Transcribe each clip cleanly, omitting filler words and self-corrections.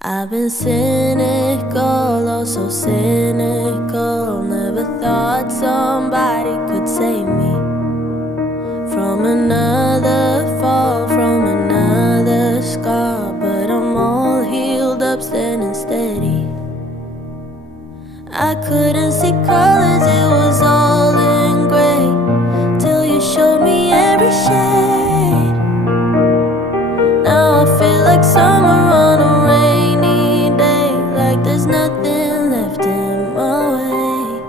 I've been cynical, oh so cynical. Never thought somebody could save me from another fall, from another scar. But I'm all healed up, standing steady. I couldn't see colors, it was all in gray, till you showed me every shade. Now I feel like summer on a rainy day, like there's nothing left in my way.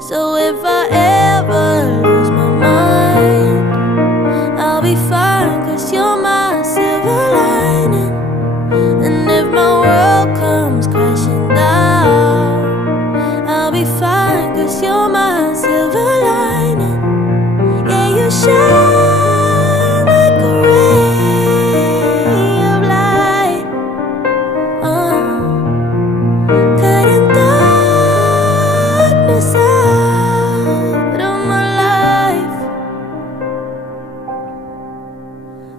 So if I ever lose my mind, I'll be fine, 'cause you're my silver lining. And if my world comes crashing down, I'll be fine, 'cause you're my silver lining. Yeah, you shine like a ray of light, cutting darkness out of my life.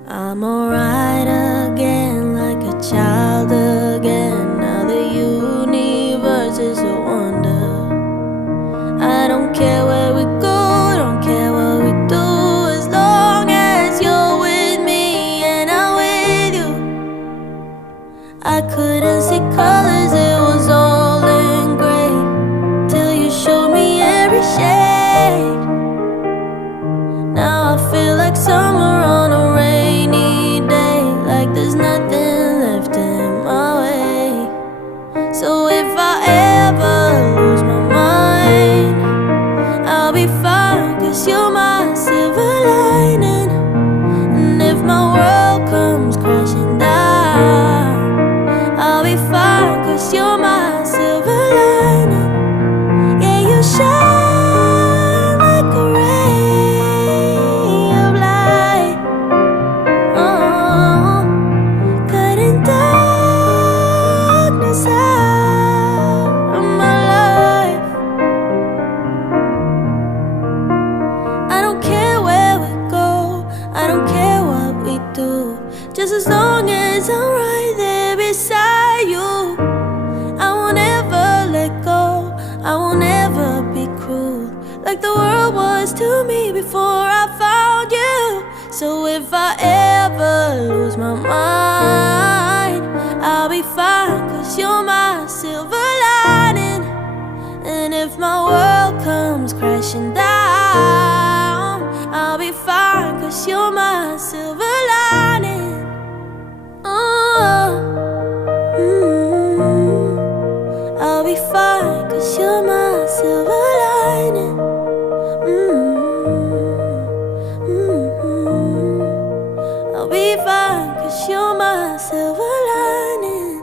I'm alright again, like a child again. Now the universe is a wonder. I don't care where we go, don't care what we do, as long as you're with me and I'm with you. I couldn't see colors, it was all in gray, till you showed me every shade. Now I feel like summer on a rainy day, like there's nothing left in my way. So if I ever lose my mind, I'll be fine, 'cause you're my silver lining. And if my world comes crashing down, I'll be fine, 'cause you're my silver lining. Yeah, you shine like a ray of light, cutting darkness out of my life. I don't care where we go, I don't care what we do, just as long as I'm right there beside you. I won't ever let go, I won't ever be cruel, like the world was to me before I found you. So if I ever lose my mind, I'll be fine, 'cause you're my silver lining. And if my world comes crashing down, I'll be fine, 'cause you're my silver lining. I'll be fine, 'cause you're my silver lining. I'll be fine, 'cause you're my silver lining.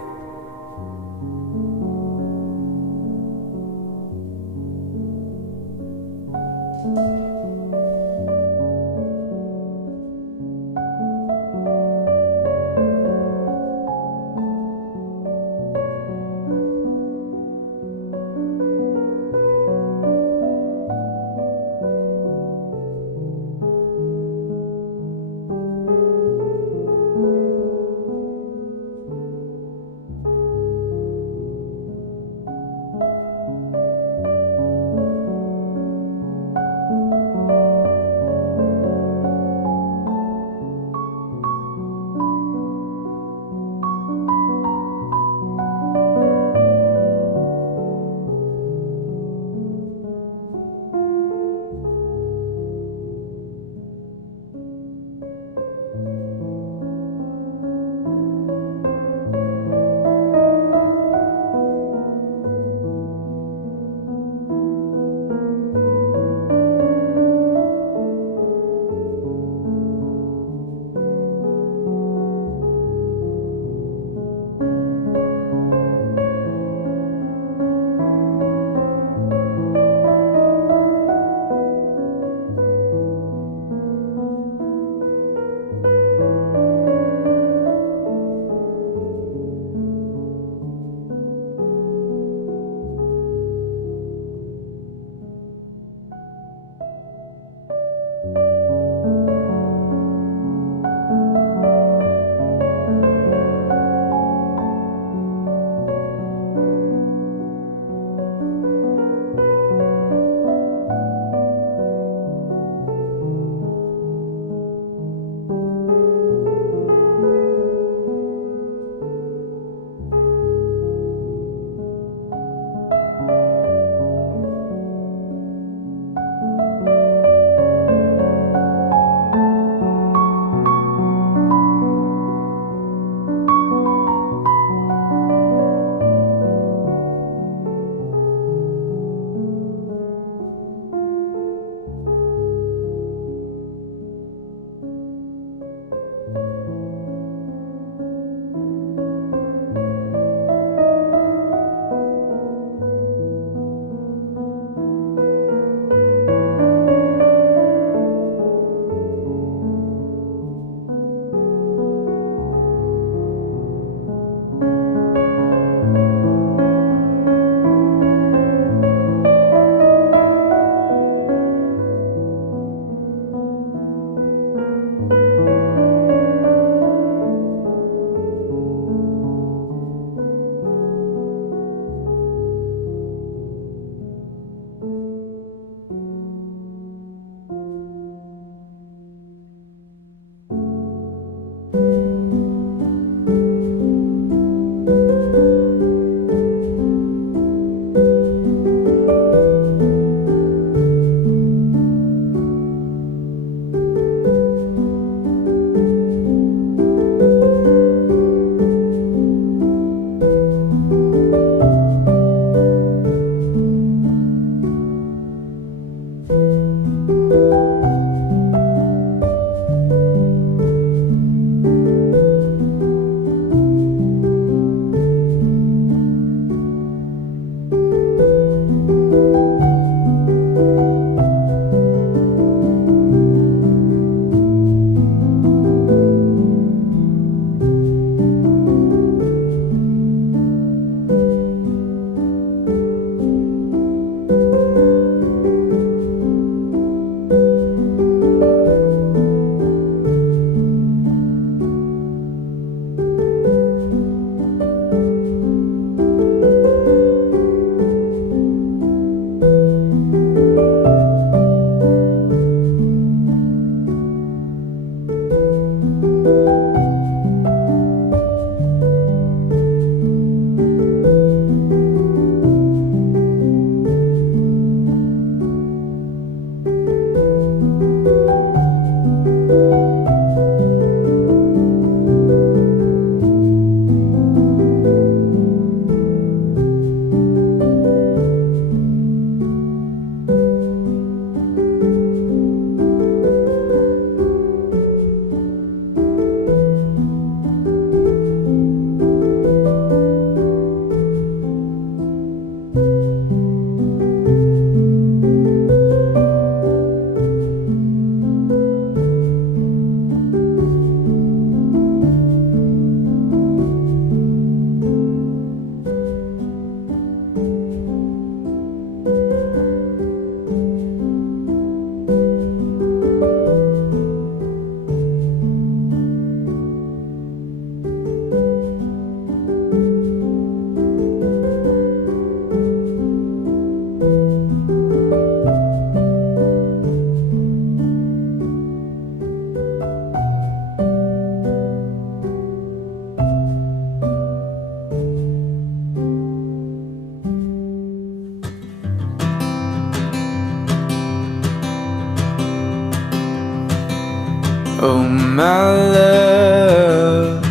my love,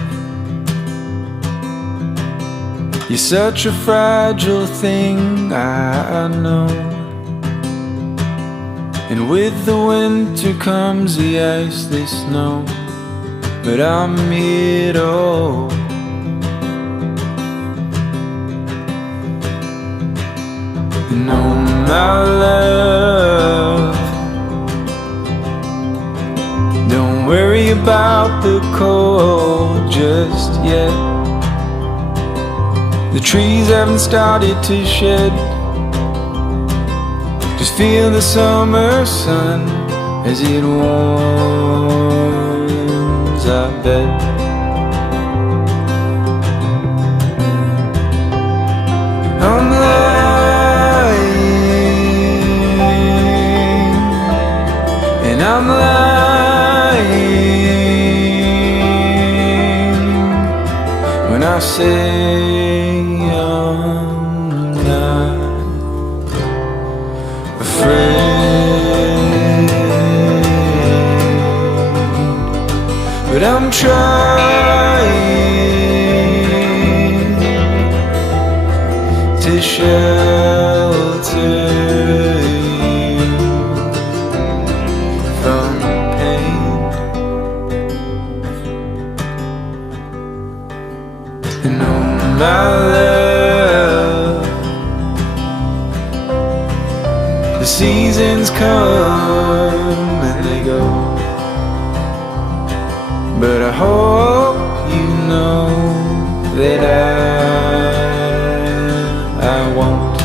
you're such a fragile thing, I know. And with the winter comes the ice, the snow, but I'm here to hold. No, my love, don't worry about the cold just yet. The trees haven't started to shed. Just feel the summer sun as it warms our bed. I'm lying, and I'm lying when I say I'm not afraid, but I'm trying to shelter you from pain. And oh my love, the seasons come and they go, but I hope you know that I won't.